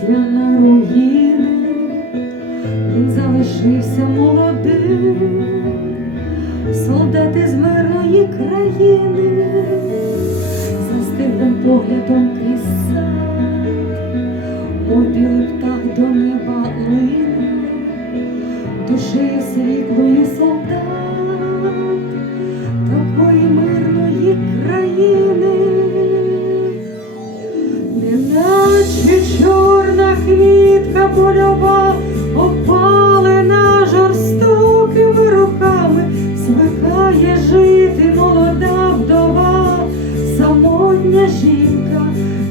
після руїни. Він залишився молодим, солдат із мирної країни, застиглим поглядом крізь сад, побіли птах до них. самотня жінка,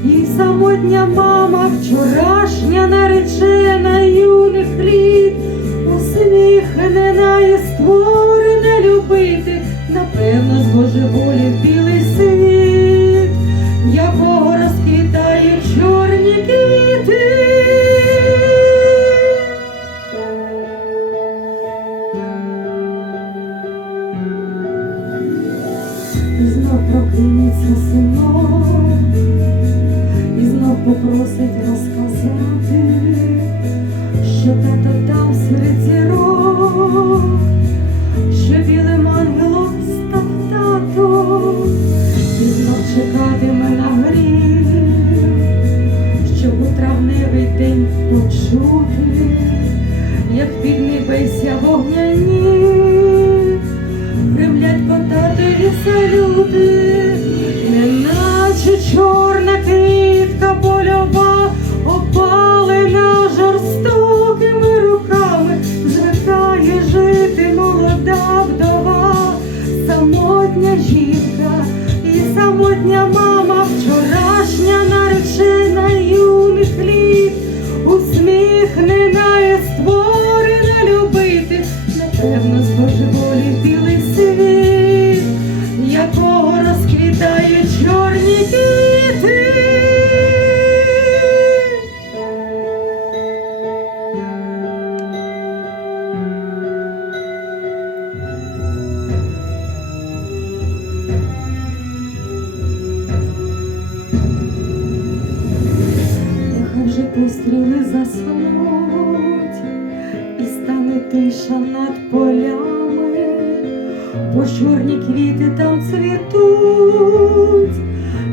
і самотня мама, вчорашня наречена юних літ, усміхнена і створена любити, напевно, з божеволі білий світ, якого розквітає чорні квіти. Знов прокинеться сина попросить розказати, що тато там серед зірок, що білим ангелом став тато, і знов чекатиме на гріх, щоб у травневий день почути, як піднібися вогняні, кремлять потати і салюти. Жінка. І самотня мама, вчорашня заснуть, і стане тиша над полями, бо чорні квіти там цвітуть,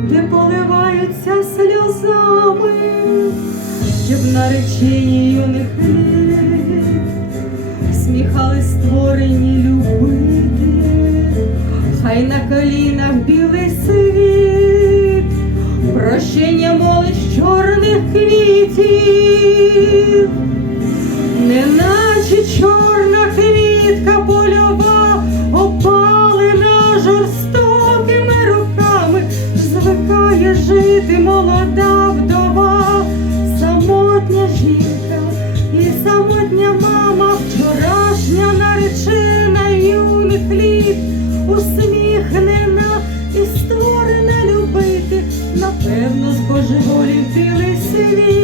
де поливаються сльозами, щоб наречені юних літ сміхали створені любити, хай на колінах білий світ, квітів, неначе чорна квітка польова, опалена жорстокими руками, звикає жити молода вдова, самотня жінка і самотня мама, вчорашня наречена юних літ, усміхнена і створена любити, напевно, божеволі білий світ,